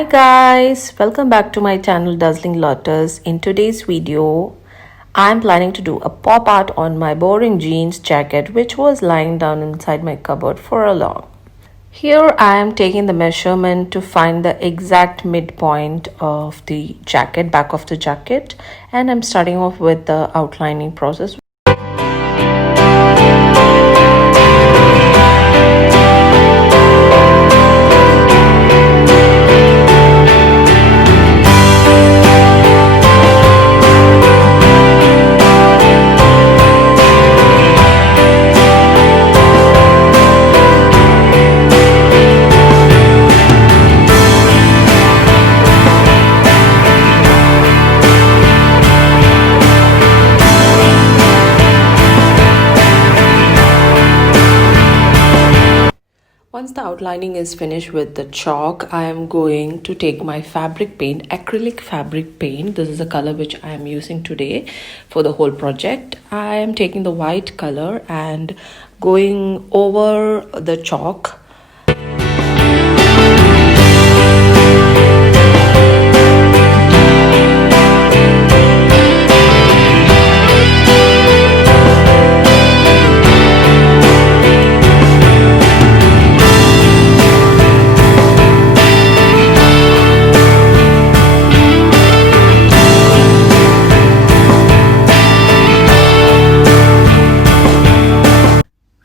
Hi guys, welcome back to my channel Dazzling Lotus. In today's video, I'm planning to do a pop art on my boring jeans jacket which was lying down inside my cupboard for a long. Here I am taking the measurement to find the exact midpoint of the jacket, back of the jacket, and I'm starting off with the outlining process. Once the outlining is finished with the chalk, I am going to take my fabric paint, acrylic fabric paint. This is the color which I am using today for the whole project. I am taking the white color and going over the chalk.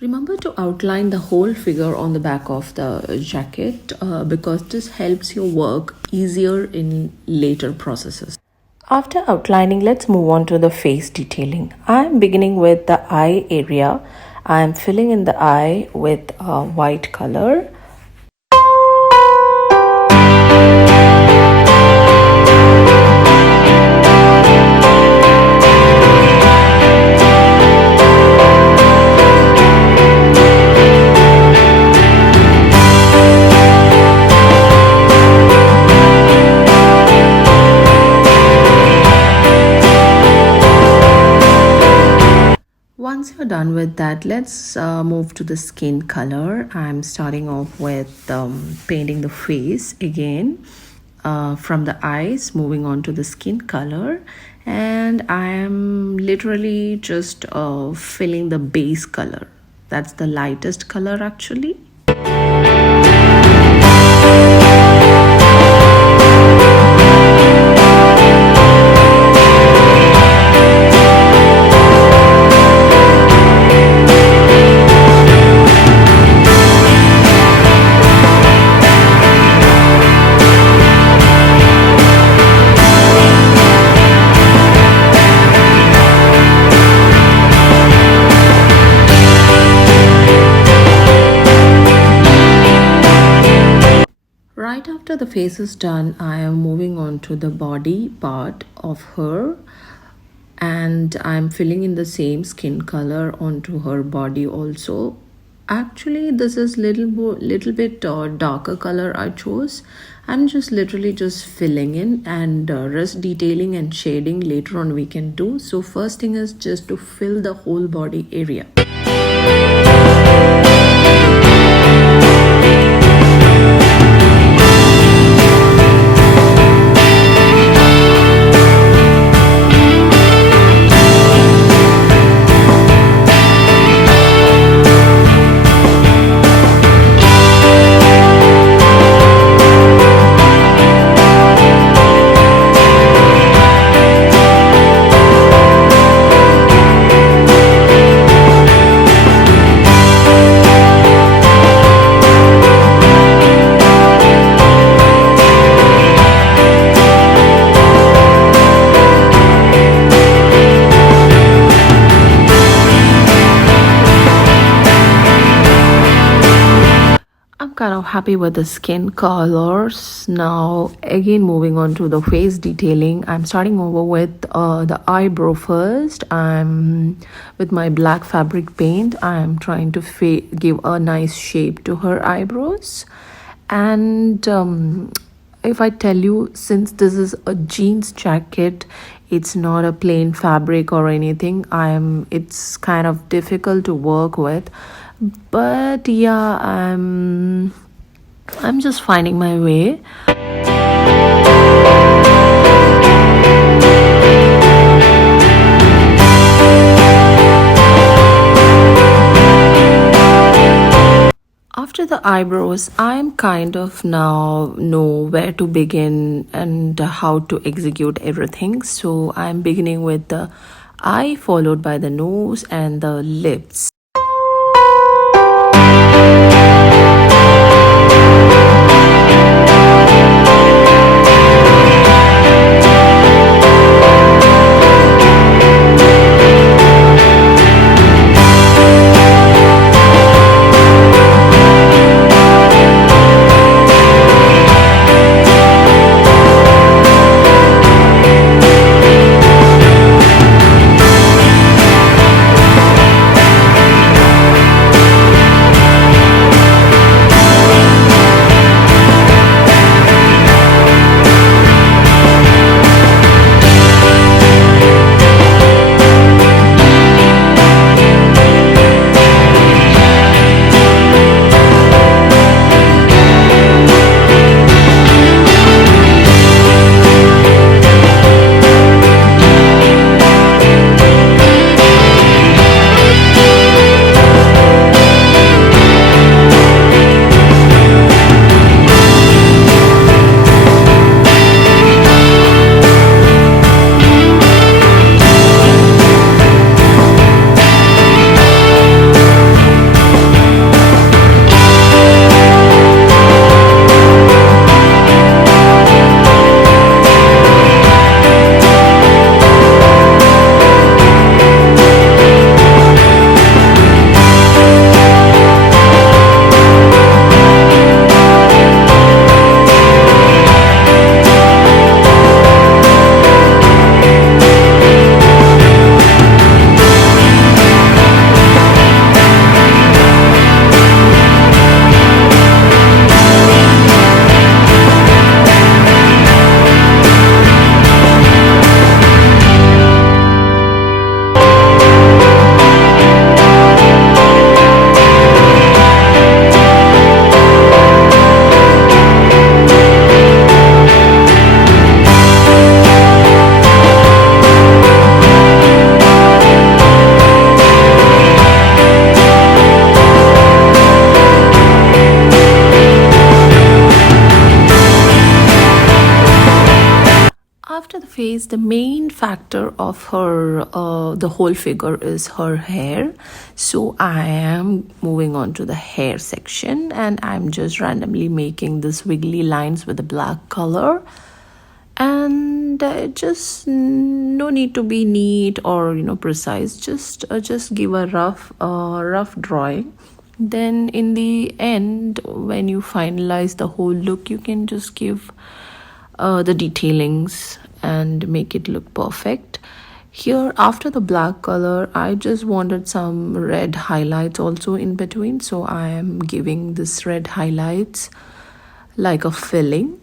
Remember to outline the whole figure on the back of the jacket because this helps your work easier in later processes. After outlining, let's move on to the face detailing. I'm beginning with the eye area. I'm filling in the eye with white color. Once you're done with that, let's move to the skin color. I'm starting off with painting the face again from the eyes, moving on to the skin color, and I'm literally just filling the base color. That's the lightest color actually. Right after the face is done, I am moving on to the body part of her and I'm filling in the same skin color onto her body also. Actually, this is little bit darker color I chose. I'm just literally just filling in and rest detailing and shading later on we can do. So first thing is just to fill the whole body area. Kind of happy with the skin colors. Now again moving on to the face detailing, I'm starting over with the eyebrow first. I'm with my black fabric paint, I'm trying to give a nice shape to her eyebrows. And if I tell you, since this is a jeans jacket, it's not a plain fabric or anything, it's kind of difficult to work with, but yeah, I'm just finding my way. eyebrows, I'm kind of now know where to begin and how to execute everything. So I'm beginning with the eye, followed by the nose and the lips. After the face, the main factor of her, the whole figure is her hair. So I am moving on to the hair section and I'm just randomly making this wiggly lines with the black color. And just no need to be neat or precise. Just give a rough drawing. Then in the end, when you finalize the whole look, you can just give the detailings and make it look perfect. Here, after the black color, I just wanted some red highlights also in between, so I am giving this red highlights like a filling.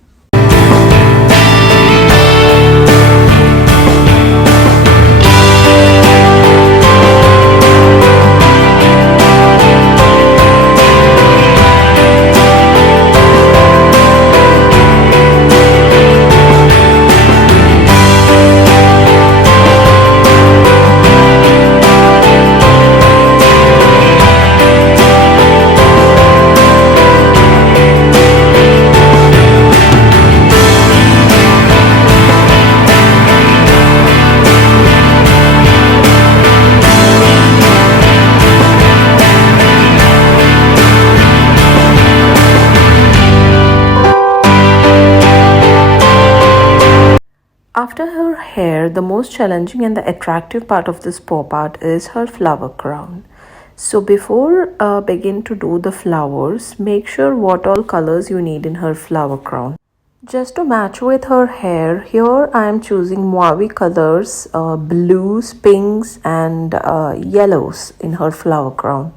After her hair, the most challenging and the attractive part of this pop art is her flower crown. So before begin to do the flowers, make sure what all colors you need in her flower crown. Just to match with her hair, here I am choosing mauve colors, blues, pinks and yellows in her flower crown.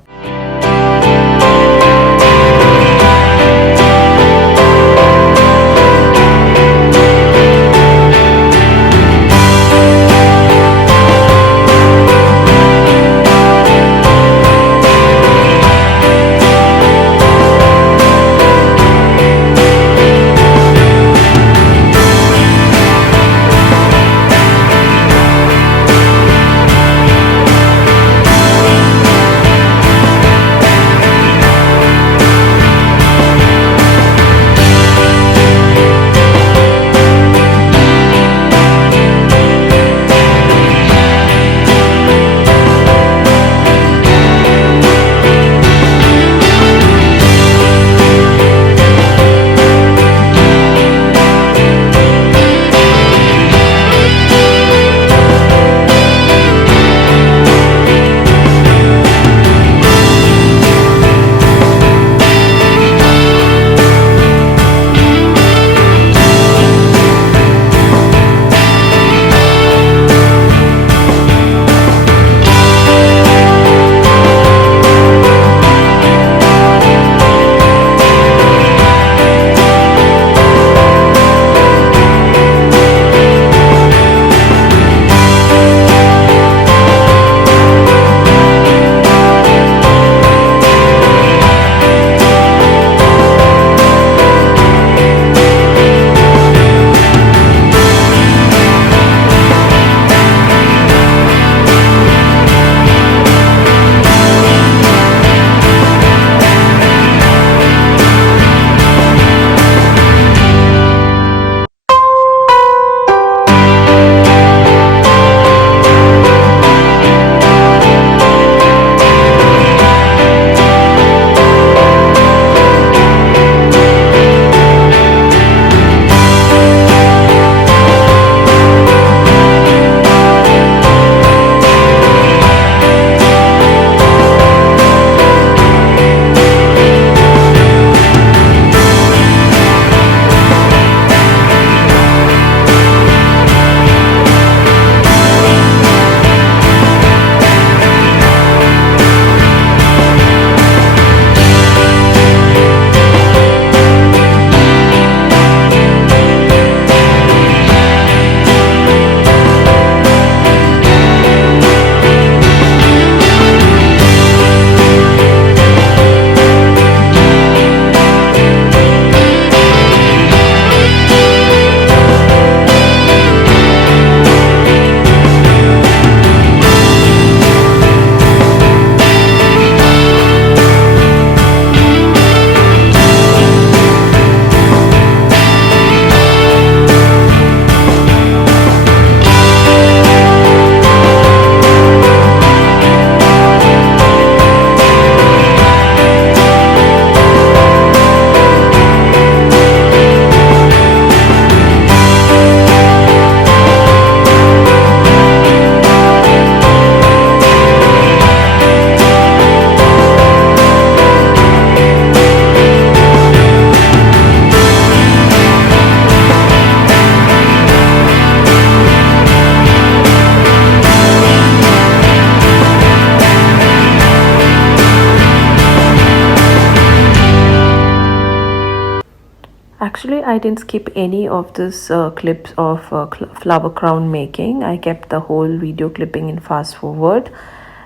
Actually, I didn't skip any of this clips of flower crown making. I kept the whole video clipping in fast forward.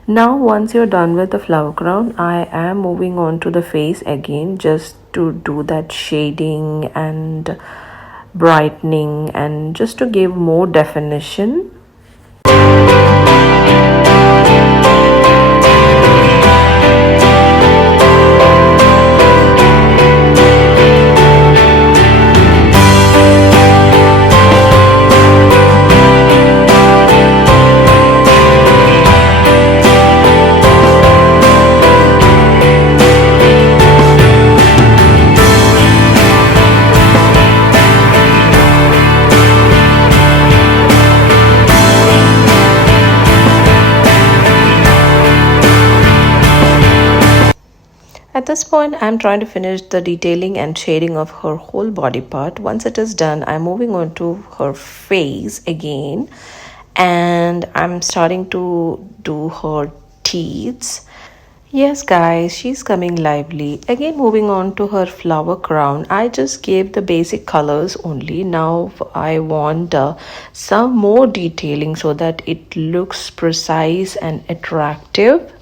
Now, once you're done with the flower crown, I am moving on to the face again just to do that shading and brightening and just to give more definition. At this point, I'm trying to finish the detailing and shading of her whole body part. Once it is done, I'm moving on to her face again and I'm starting to do her teeth. Yes, guys, she's coming lively. Again, moving on to her flower crown. I just gave the basic colors only. Now I want some more detailing so that it looks precise and attractive.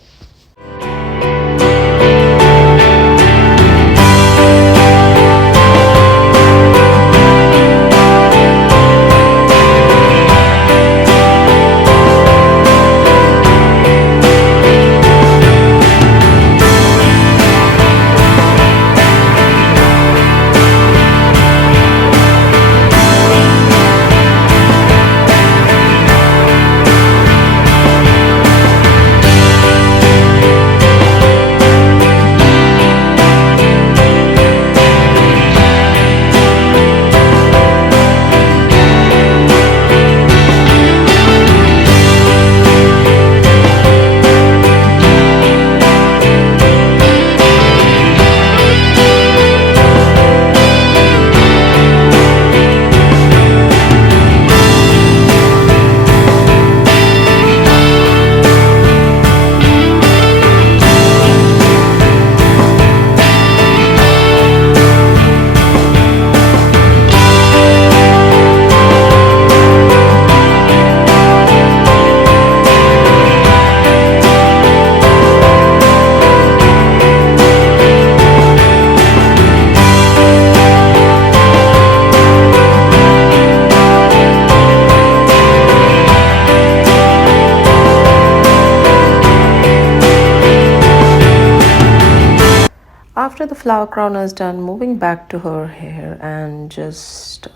After the flower crown is done, moving back to her hair and just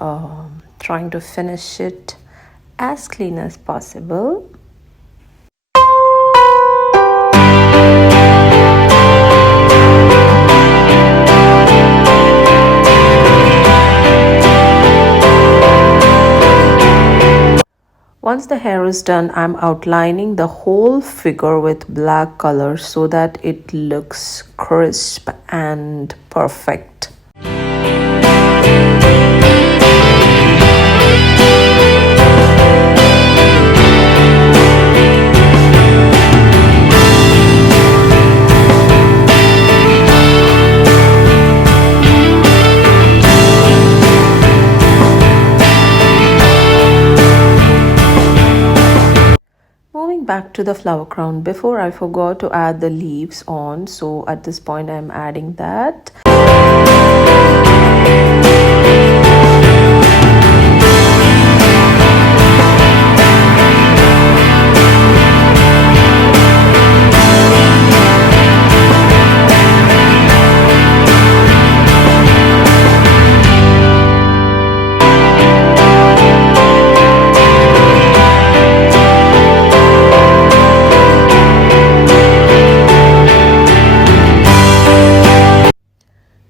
trying to finish it as clean as possible. Once the hair is done, I'm outlining the whole figure with black color so that it looks crisp and perfect. Back to the flower crown. Before I forgot to add the leaves on, so at this point I'm adding that.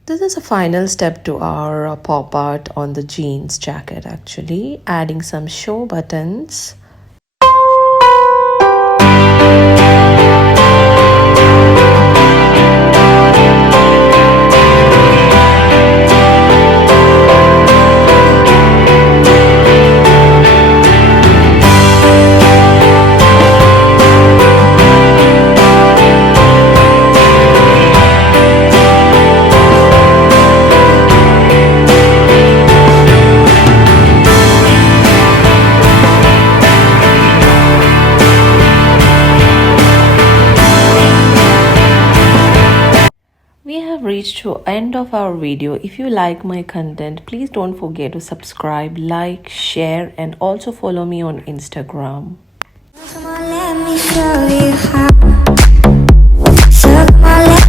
This is a final step to our pop art on the jeans jacket, actually adding some show buttons. reached to end of our video. If you like my content, please don't forget to subscribe, like, share, and also follow me on Instagram. Come on, let me show you how. So come on,